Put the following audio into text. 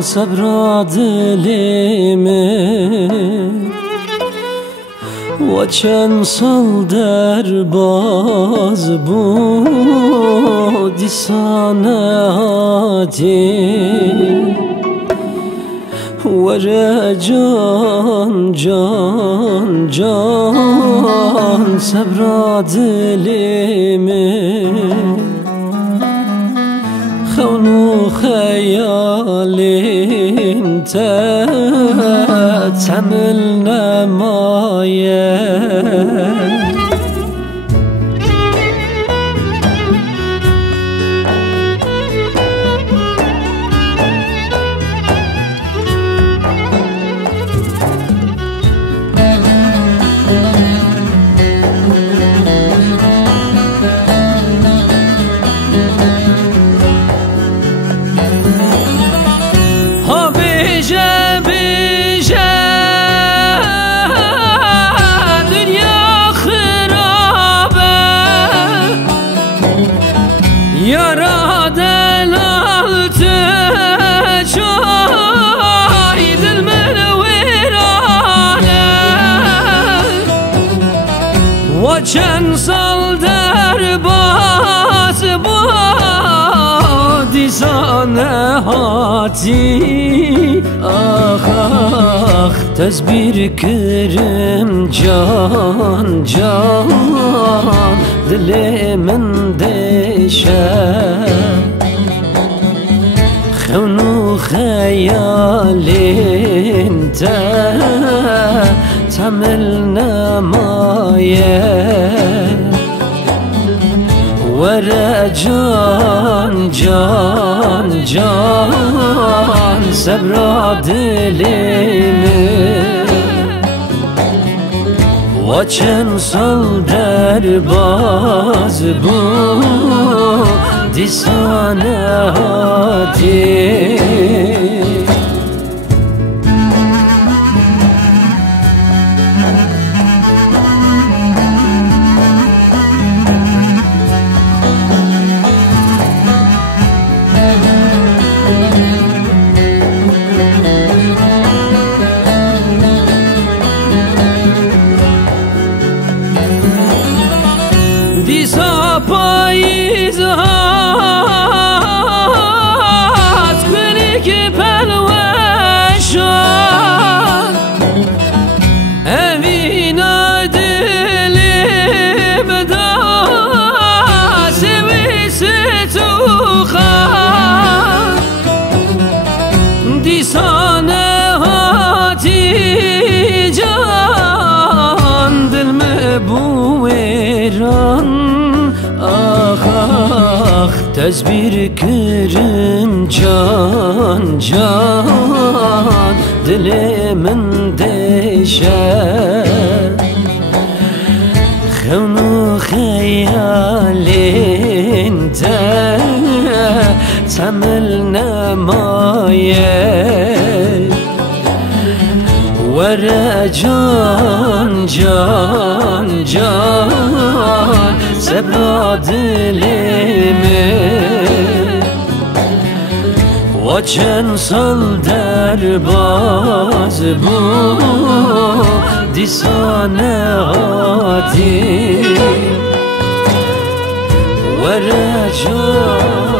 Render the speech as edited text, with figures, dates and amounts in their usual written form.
صبر دلimi و چند سال در باز بودی ساناتی وره جان جان جان صبر دلimi خونو خیالین تمل نمایه Yara delaltı çay dilmen virane ve çen sal derbaz badi sanehati ah ah tezbir kirim can can dilimin deşe خونو خیالین تمل نمایه وره جان جان جان صبر دلimi و چند سال در باز بودی ساناتی دیسا پاییز هات کنی که پلوشان اوینا دلیم دا سویس تو خان دیسا نهاتی جان دل مبویران آخ آخ تزبیر کرم جان جان دل من دشه خونو خیالین تمل نمایه وره جان جان جان صبر دلimi و چند سال در باز بودی ساناتی وره جان